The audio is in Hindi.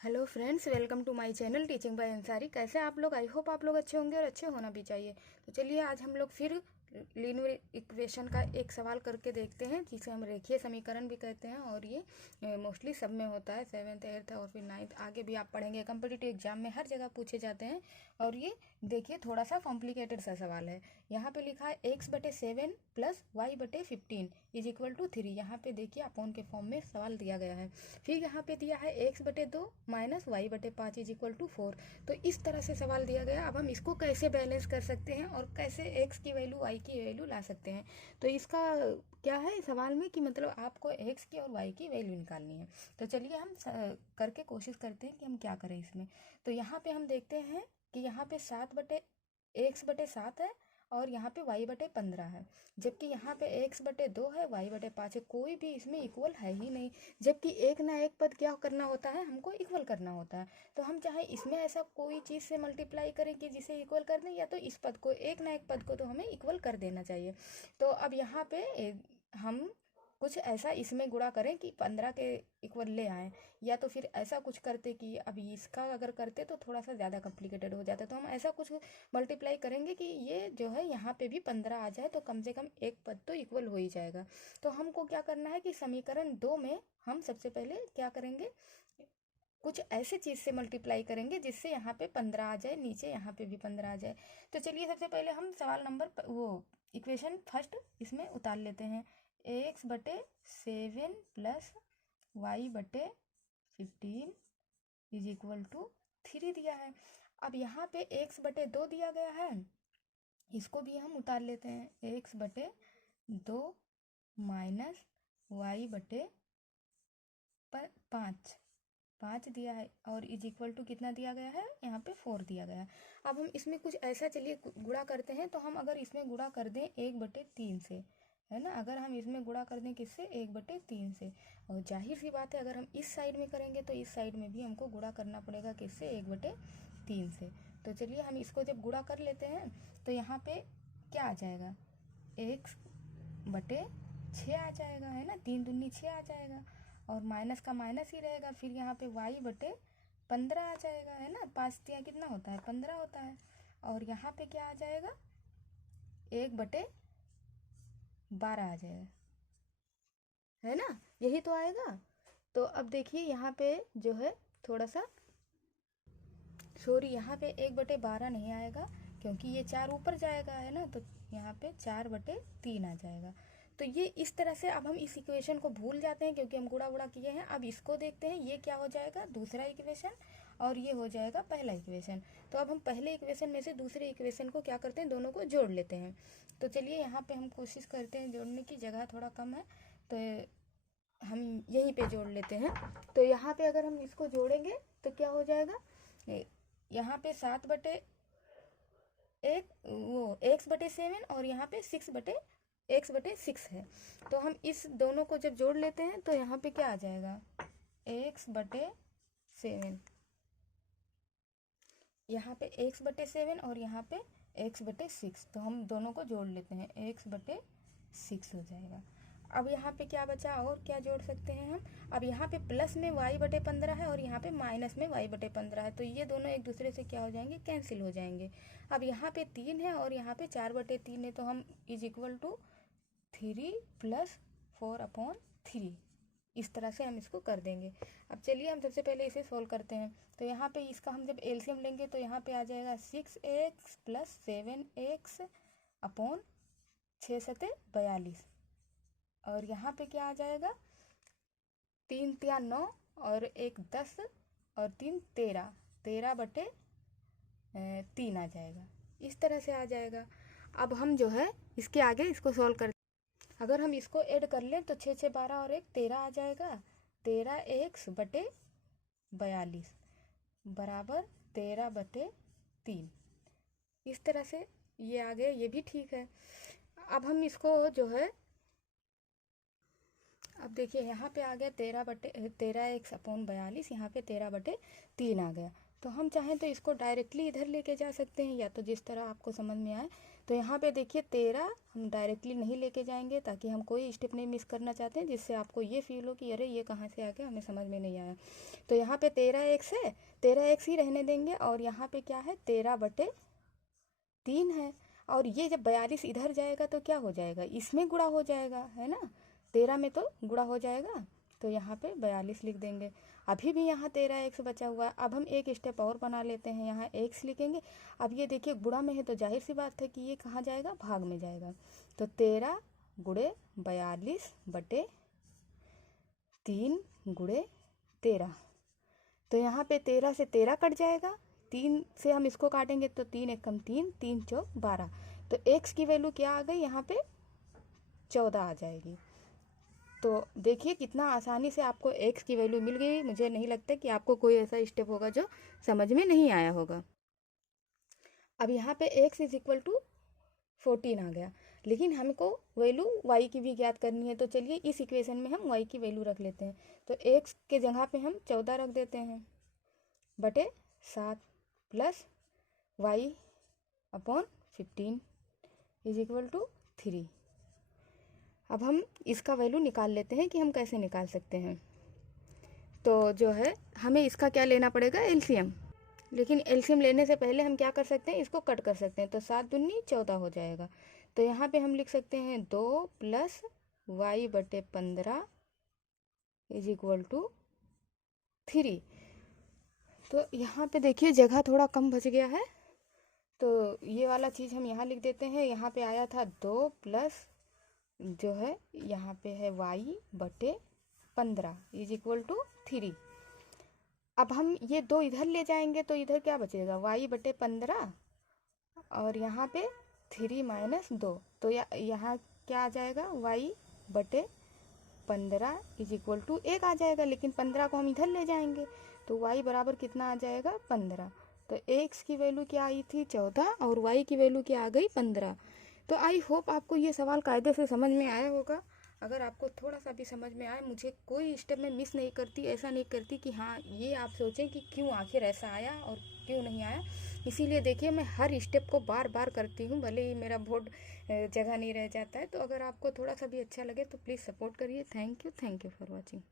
Hello friends, welcome to my channel teaching by Ansari. कैसे आप लोग? आई होप आप लोग अच्छे होंगे और अच्छे होना भी चाहिए। तो चलिए आज हम लोग फिर लीनियर इक्वेशन का एक सवाल करके देखते हैं, जिसे हम रेखीय समीकरण भी कहते हैं। और ये मोस्टली सब में होता है, 7th 8th और फिर 9th आगे भी आप पढ़ेंगे। कम्पिटिटिव एग्जाम में हर जगह पूछे जाते हैं। और ये देखिए थोड़ा सा कॉम्प्लिकेटेड सा सवाल है। यहाँ पे लिखा है x/7 + y/15 is equal to 3। यहाँ पे देखिए अपॉन के फॉर्म में सवाल दिया गया है। फिर यहाँ पे दिया है x/2 - y/5 is equal to 4। तो इस तरह से सवाल दिया गया। अब हम इसको कैसे बैलेंस कर सकते हैं और कैसे x की वैल्यू y की वैल्यू ला सकते हैं। तो इसका क्या है सवाल में कि मतलब आपको x की और y की वैल्यू निकालनी है। तो चलिए हम करके कोशिश करते हैं कि हम क्या करें इसमें। तो यहाँ पे हम देखते हैं कि यहाँ पे x/7 है और यहाँ पे y/15 है, जबकि यहाँ पे x/2 है, y/5 है। कोई भी इसमें इक्वल है ही नहीं। जबकि एक ना एक पद क्या करना होता है, हमको इक्वल करना होता है। तो हम चाहे इसमें ऐसा कोई चीज़ से मल्टीप्लाई करें कि जिसे इक्वल कर दें, या तो इस पद को, एक ना एक पद को तो हमें इक्वल कर देना चाहिए। तो अब यहाँ पे हम कुछ ऐसा इसमें गुणा करें कि 15 के इक्वल ले आए, या तो फिर ऐसा कुछ करते कि अभी इसका अगर करते तो थोड़ा सा ज़्यादा कॉम्प्लिकेटेड हो जाता। तो हम ऐसा कुछ मल्टीप्लाई करेंगे कि ये जो है यहाँ पे भी 15 आ जाए, तो कम से कम एक पद तो इक्वल हो ही जाएगा। तो हमको क्या करना है कि समीकरण 2 में हम सबसे पहले क्या करेंगे, कुछ ऐसे चीज़ से मल्टीप्लाई करेंगे जिससे यहाँ पे 15 आ जाए, नीचे यहाँ पे भी 15 आ जाए। तो चलिए सबसे पहले हम सवाल नंबर वो इक्वेशन फर्स्ट इसमें उतार लेते हैं। x/7 + y/15 is equal to 3 दिया है। अब यहाँ पे x/2 दिया गया है, इसको भी हम उतार लेते हैं। x/2 माइनस y/5 5 दिया है, और इज इक्वल टू कितना दिया गया है, यहाँ पे 4 दिया गया है। अब हम इसमें कुछ ऐसा, चलिए गुणा करते हैं। तो हम अगर इसमें गुणा कर दें 1/3 से, है ना, अगर हम इसमें गुणा कर दें किससे, 1/3 से, और जाहिर सी बात है अगर हम इस साइड में करेंगे तो इस साइड में भी हमको गुणा करना पड़ेगा किससे, 1/3 से। तो चलिए हम इसको जब गुणा कर लेते हैं तो यहाँ पे क्या आ जाएगा, 1/6 आ जाएगा, है ना, 3 दूनी 6 आ जाएगा, और माइनस का माइनस ही रहेगा। फिर यहाँ पे y/15 आ जाएगा, है ना, 5 कितना होता है, 15 होता है। और यहाँ पे क्या आ जाएगा, 1/12 आ जाएगा, है ना, यही तो आएगा। तो अब देखिए यहाँ पे जो है थोड़ा सा, सॉरी, यहाँ पे 1/12 नहीं आएगा, क्योंकि ये 4 ऊपर जाएगा, है ना, तो यहाँ पे 4/3 आ जाएगा। तो ये इस तरह से अब हम इस इक्वेशन को भूल जाते हैं, क्योंकि हम गुणा गुणा किए हैं। अब इसको देखते हैं, ये क्या हो जाएगा, दूसरा इक्वेशन, और ये हो जाएगा पहला इक्वेशन। तो अब हम पहले इक्वेशन में से दूसरे इक्वेशन को क्या करते हैं, दोनों को जोड़ लेते हैं। तो चलिए यहाँ पे हम कोशिश करते हैं जोड़ने की, जगह थोड़ा कम है तो हम यहीं पे जोड़ लेते हैं। तो यहाँ पे अगर हम इसको जोड़ेंगे तो क्या हो जाएगा, यहाँ पे 7/1 और यहाँ पे 6/x/6 है। तो हम इस दोनों को जब जोड़ लेते हैं तो यहाँ पे क्या आ जाएगा, x/7, यहाँ पे x/7 और यहाँ पे x/6। तो हम दोनों को जोड़ लेते हैं, x/6 हो जाएगा। अब यहाँ पे क्या बचा, और क्या जोड़ सकते हैं हम। अब यहाँ पे प्लस में y/15 है और यहाँ पे माइनस में y/15 है, तो ये दोनों एक दूसरे से क्या हो जाएंगे, कैंसिल हो जाएंगे। अब यहाँ पे 3 है और यहाँ पे 4/3 है, तो हम इज इक्वल टू 3 + 4/3, इस तरह से हम इसको कर देंगे। अब चलिए हम सबसे पहले इसे सोल्व करते हैं। तो यहाँ पे इसका हम जब एलसीएम लेंगे तो यहाँ पे आ जाएगा 6x + 7x अपॉन 6×7=42, और यहाँ पे क्या आ जाएगा, 3×3 = 9 और 1 10 और 3 13, 13/3 आ जाएगा, इस तरह से आ जाएगा। अब हम जो है इसके आगे इसको सोल्व कर, अगर हम इसको ऐड कर लें तो 6 6 12 और 1 13 आ जाएगा, 13x/42 बराबर 13/3, इस तरह से ये आ गया, ये भी ठीक है। अब हम इसको जो है, अब देखिए यहाँ पे आ गया 13x/42, यहाँ पे 13/3 आ गया। तो हम चाहें तो इसको डायरेक्टली इधर लेके जा सकते हैं, या तो जिस तरह आपको समझ में आए। तो यहाँ पे देखिए 13 हम डायरेक्टली नहीं लेके जाएंगे, ताकि हम कोई स्टेप नहीं मिस करना चाहते हैं, जिससे आपको ये फील हो कि अरे ये कहाँ से आ गया, हमें समझ में नहीं आया। तो यहाँ पे 13x है, 13x ही रहने देंगे। और यहाँ पे क्या है, 13/3 है। और ये जब 42 इधर जाएगा तो क्या हो जाएगा, इसमें गुणा हो जाएगा, है ना, 13 में तो गुणा हो जाएगा। तो यहाँ पे 42 लिख देंगे। अभी भी यहाँ 13x बचा हुआ है। अब हम एक स्टेप और बना लेते हैं, यहाँ x लिखेंगे। अब ये देखिए गुणा में है तो जाहिर सी बात है कि ये कहाँ जाएगा, भाग में जाएगा। तो 13 गुणे 42/3 गुणे 13। तो यहाँ पे 13 से 13 कट जाएगा, 3 से हम इसको काटेंगे तो 3 एक कम 3, 3 चौक 12। तो x की वैल्यू क्या आ गई, यहाँ पे 14 आ जाएगी। तो देखिए कितना आसानी से आपको x की वैल्यू मिल गई। मुझे नहीं लगता कि आपको कोई ऐसा स्टेप होगा जो समझ में नहीं आया होगा। अब यहाँ पे x इज इक्वल टू 14 आ गया, लेकिन हमको वैल्यू y की भी ज्ञात करनी है। तो चलिए इस इक्वेशन में हम y की वैल्यू रख लेते हैं। तो x के जगह पे हम 14 रख देते हैं बटे 7 plus y/15 is equal to 3। अब हम इसका वैल्यू निकाल लेते हैं कि हम कैसे निकाल सकते हैं। तो जो है हमें इसका क्या लेना पड़ेगा, एलसीएम। लेकिन एलसीएम लेने से पहले हम क्या कर सकते हैं, इसको कट कर सकते हैं। तो 7 दूनी 14 हो जाएगा। तो यहाँ पे हम लिख सकते हैं 2 plus y/15 is equal to 3। तो यहाँ पे देखिए जगह थोड़ा कम बच गया है, तो ये वाला चीज़ हम यहाँ लिख देते हैं। यहाँ पे आया था 2 प्लस जो है यहाँ पे है y/15 इज इक्वल टू 3। अब हम ये 2 इधर ले जाएंगे तो इधर क्या बचेगा, y/15 और यहाँ पे 3 - 2। तो यहाँ क्या आ जाएगा, y/15 इज इक्वल टू 1 आ जाएगा। लेकिन 15 को हम इधर ले जाएंगे तो y बराबर कितना आ जाएगा, 15। तो x की वैल्यू क्या आई थी, 14, और y की वैल्यू क्या आ गई, 15। तो आई होप आपको ये सवाल कायदे से समझ में आया होगा। अगर आपको थोड़ा सा भी समझ में आए, मुझे कोई स्टेप में मिस नहीं करती, ऐसा नहीं करती कि हाँ ये आप सोचें कि क्यों आखिर ऐसा आया और क्यों नहीं आया। इसीलिए देखिए मैं हर स्टेप को बार बार करती हूँ, भले ही मेरा बहुत जगह नहीं रह जाता है। तो अगर आपको थोड़ा सा भी अच्छा लगे तो प्लीज़ सपोर्ट करिए। Thank you for watching.